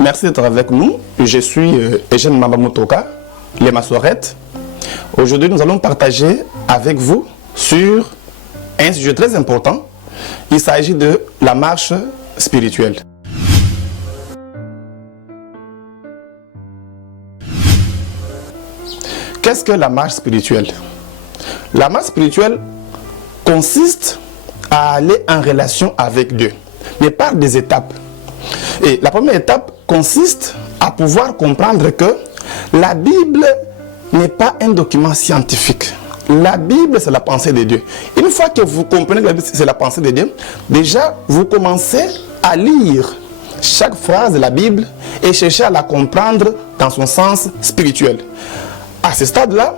Merci d'être avec nous. Je suis Eugène Mamamotoka, les Massorettes. Aujourd'hui, nous allons partager avec vous sur un sujet très important. Il s'agit de la marche spirituelle. Qu'est-ce que la marche spirituelle? La marche spirituelle consiste à aller en relation avec Dieu, mais par des étapes. Et la première étape consiste à pouvoir comprendre que la Bible n'est pas un document scientifique. La Bible, c'est la pensée de Dieu. Une fois que vous comprenez que la Bible, c'est la pensée de Dieu, déjà, vous commencez à lire chaque phrase de la Bible et chercher à la comprendre dans son sens spirituel. À ce stade-là,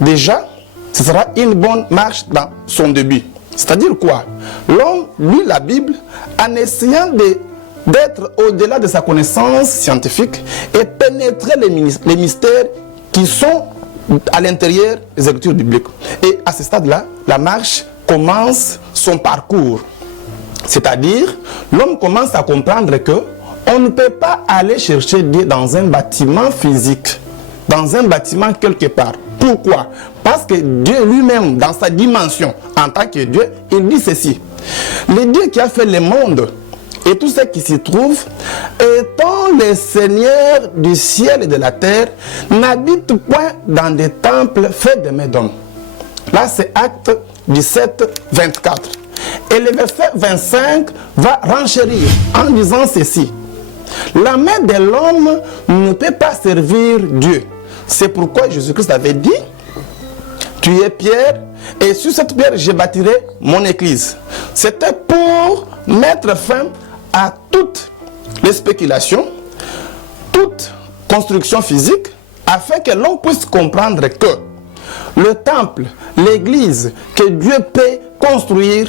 déjà, ce sera une bonne marche dans son début. C'est-à-dire quoi? L'homme lit la Bible en essayant d'être au-delà de sa connaissance scientifique et pénétrer les mystères qui sont à l'intérieur des écritures bibliques. Et à ce stade-là, la marche commence son parcours. C'est-à-dire, l'homme commence à comprendre que on ne peut pas aller chercher Dieu dans un bâtiment physique, dans un bâtiment quelque part. Pourquoi? Parce que Dieu lui-même, dans sa dimension, en tant que Dieu, il dit ceci. Le Dieu qui a fait le monde et tout ce qui s'y trouve, étant le Seigneur du ciel et de la terre, n'habite point dans des temples faits de mains d'hommes. Là, c'est Acte 17, 24. Et le verset 25 va renchérir en disant ceci. La main de l'homme ne peut pas servir Dieu. C'est pourquoi Jésus-Christ avait dit, tu es Pierre, et sur cette pierre, je bâtirai mon église. C'était pour mettre fin à toutes les spéculations, toute construction physique, afin que l'on puisse comprendre que le temple, l'église que Dieu peut construire,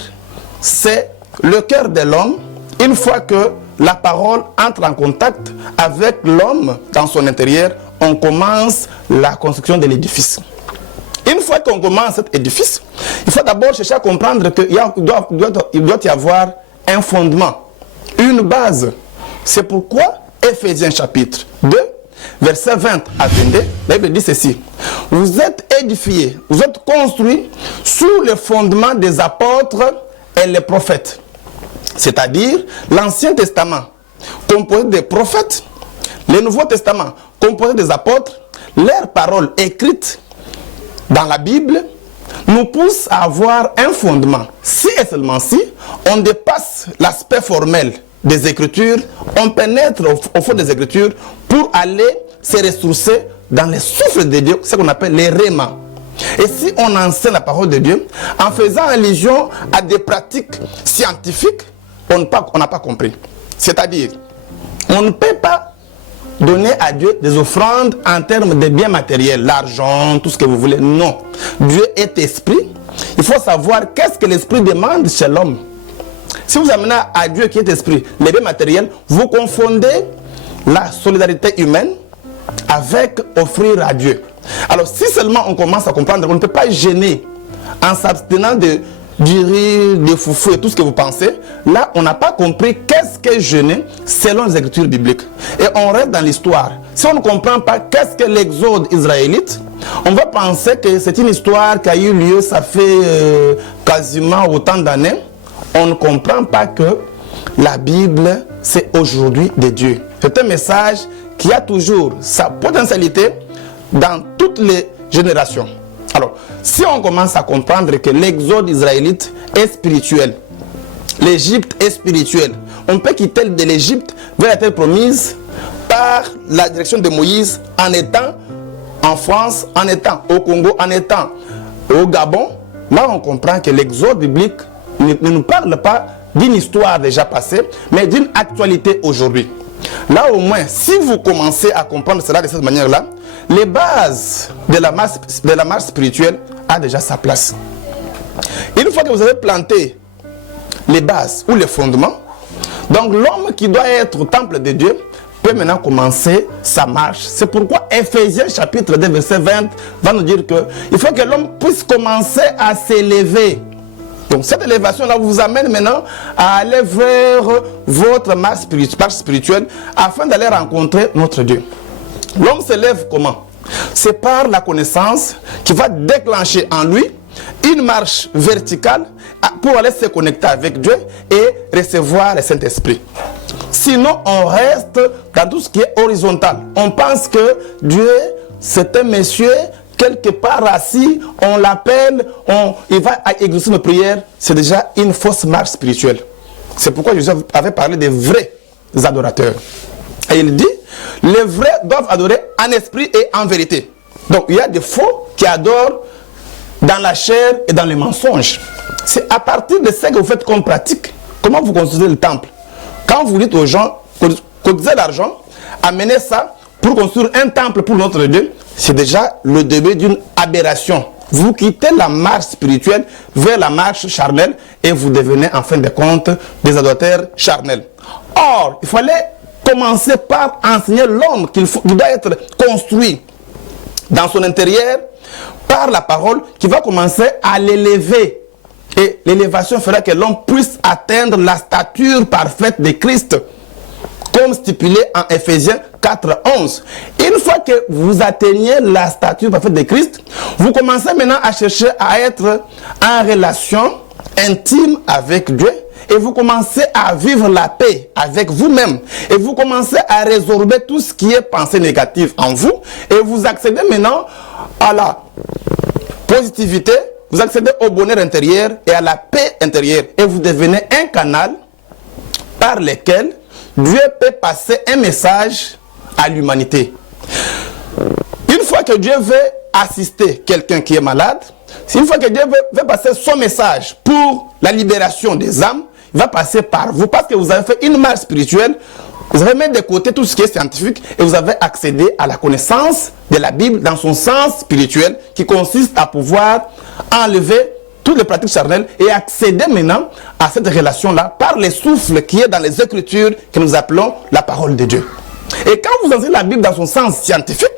c'est le cœur de l'homme, une fois que la parole entre en contact avec l'homme dans son intérieur, on commence la construction de l'édifice. Une fois qu'on commence cet édifice, il faut d'abord chercher à comprendre qu'il doit y avoir un fondement, une base. C'est pourquoi Ephésiens chapitre 2, verset 20 à 22, la Bible dit ceci. Vous êtes édifiés, vous êtes construits sous le fondement des apôtres et les prophètes. C'est-à-dire l'Ancien Testament, composé des prophètes, le Nouveau Testament, composé des apôtres, leurs paroles écrites dans la Bible nous poussent à avoir un fondement. Si et seulement si on dépasse l'aspect formel des Écritures, on pénètre au fond des Écritures pour aller se ressourcer dans les souffles de Dieu, ce qu'on appelle les rémas. Et si on enseigne la parole de Dieu en faisant allusion à des pratiques scientifiques, on n'a pas compris. C'est-à-dire, on ne peut pas donner à Dieu des offrandes en termes de biens matériels, l'argent, tout ce que vous voulez. Non. Dieu est esprit. Il faut savoir qu'est-ce que l'esprit demande chez l'homme. Si vous amenez à Dieu qui est esprit les biens matériels, vous confondez la solidarité humaine avec offrir à Dieu. Alors, si seulement on commence à comprendre qu'on ne peut pas gêner en s'abstenant du rire, des foufous et tout ce que vous pensez, là, on n'a pas compris qu'est-ce que jeûner selon les écritures bibliques. Et on reste dans l'histoire. Si on ne comprend pas qu'est-ce que l'exode israélite, on va penser que c'est une histoire qui a eu lieu, ça fait quasiment autant d'années. On ne comprend pas que la Bible, c'est aujourd'hui de Dieu. C'est un message qui a toujours sa potentialité dans toutes les générations. Alors, si on commence à comprendre que l'exode israélite est spirituel, l'Égypte est spirituelle, on peut quitter de l'Égypte vers la terre promise par la direction de Moïse en étant en France, en étant au Congo, en étant au Gabon. Là, on comprend que l'exode biblique ne nous parle pas d'une histoire déjà passée, mais d'une actualité aujourd'hui. Là, au moins, si vous commencez à comprendre cela de cette manière-là, les bases de la marche spirituelle a déjà sa place. Une fois que vous avez planté les bases ou les fondements, donc l'homme qui doit être au temple de Dieu peut maintenant commencer sa marche. C'est pourquoi Ephésiens chapitre 2 verset 20 va nous dire que il faut que l'homme puisse commencer à s'élever Donc cette élévation-là vous amène maintenant à aller vers votre marche spirituelle afin d'aller rencontrer notre Dieu. L'homme s'élève comment? C'est par la connaissance qui va déclencher en lui une marche verticale pour aller se connecter avec Dieu et recevoir le Saint-Esprit. Sinon, on reste dans tout ce qui est horizontal. On pense que Dieu, c'est un monsieur quelque part assis, on l'appelle, il va exaucer nos prières. C'est déjà une fausse marche spirituelle. C'est pourquoi Jésus avait parlé des vrais adorateurs. Et il dit, les vrais doivent adorer en esprit et en vérité. Donc il y a des faux qui adorent dans la chair et dans les mensonges. C'est à partir de ce que vous faites comme pratique. Comment vous construisez le temple? Quand vous dites aux gens, cotisez l'argent, amenez ça pour construire un temple pour notre Dieu, c'est déjà le début d'une aberration. Vous quittez la marche spirituelle vers la marche charnelle et vous devenez en fin de compte des adorateurs charnels. Or, il fallait commencer par enseigner l'homme qu'il doit être construit dans son intérieur par la parole qui va commencer à l'élever. Et l'élévation fera que l'homme puisse atteindre la stature parfaite de Christ, comme stipulé en Ephésiens 4:11. Une fois que vous atteignez la stature parfaite de Christ, vous commencez maintenant à chercher à être en relation intime avec Dieu. Et vous commencez à vivre la paix avec vous-même. Et vous commencez à résorber tout ce qui est pensée négative en vous. Et vous accédez maintenant à la positivité, vous accédez au bonheur intérieur et à la paix intérieure. Et vous devenez un canal par lequel Dieu peut passer un message à l'humanité. Une fois que Dieu veut assister quelqu'un qui est malade, une fois que Dieu veut passer son message pour la libération des âmes, il va passer par vous parce que vous avez fait une marche spirituelle, vous avez mis de côté tout ce qui est scientifique et vous avez accédé à la connaissance de la Bible dans son sens spirituel qui consiste à pouvoir enlever toutes les pratiques charnelles et accéder maintenant à cette relation-là par les souffles qui est dans les Écritures que nous appelons la parole de Dieu. Et quand vous enseignez la Bible dans son sens scientifique,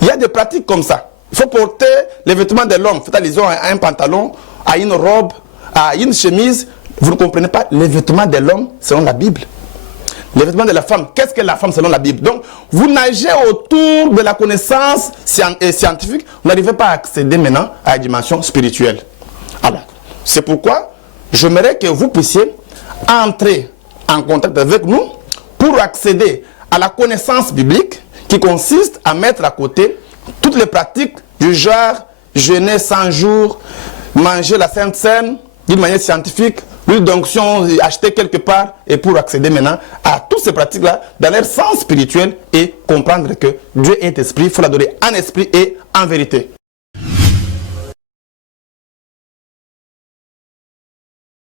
il y a des pratiques comme ça. Il faut porter les vêtements de l'homme, faites allusion à un pantalon, à une robe, à une chemise. Vous ne comprenez pas les vêtements de l'homme selon la Bible. Les vêtements de la femme, qu'est-ce que la femme selon la Bible? Donc, vous nagez autour de la connaissance scientifique, vous n'arrivez pas à accéder maintenant à la dimension spirituelle. Alors, c'est pourquoi j'aimerais que vous puissiez entrer en contact avec nous pour accéder à la connaissance biblique qui consiste à mettre à côté toutes les pratiques du genre jeûner 100 jours, manger la Sainte Seine d'une manière scientifique, l'huile d'onction acheter quelque part, et pour accéder maintenant à toutes ces pratiques-là dans leur sens spirituel et comprendre que Dieu est esprit, il faut l'adorer en esprit et en vérité.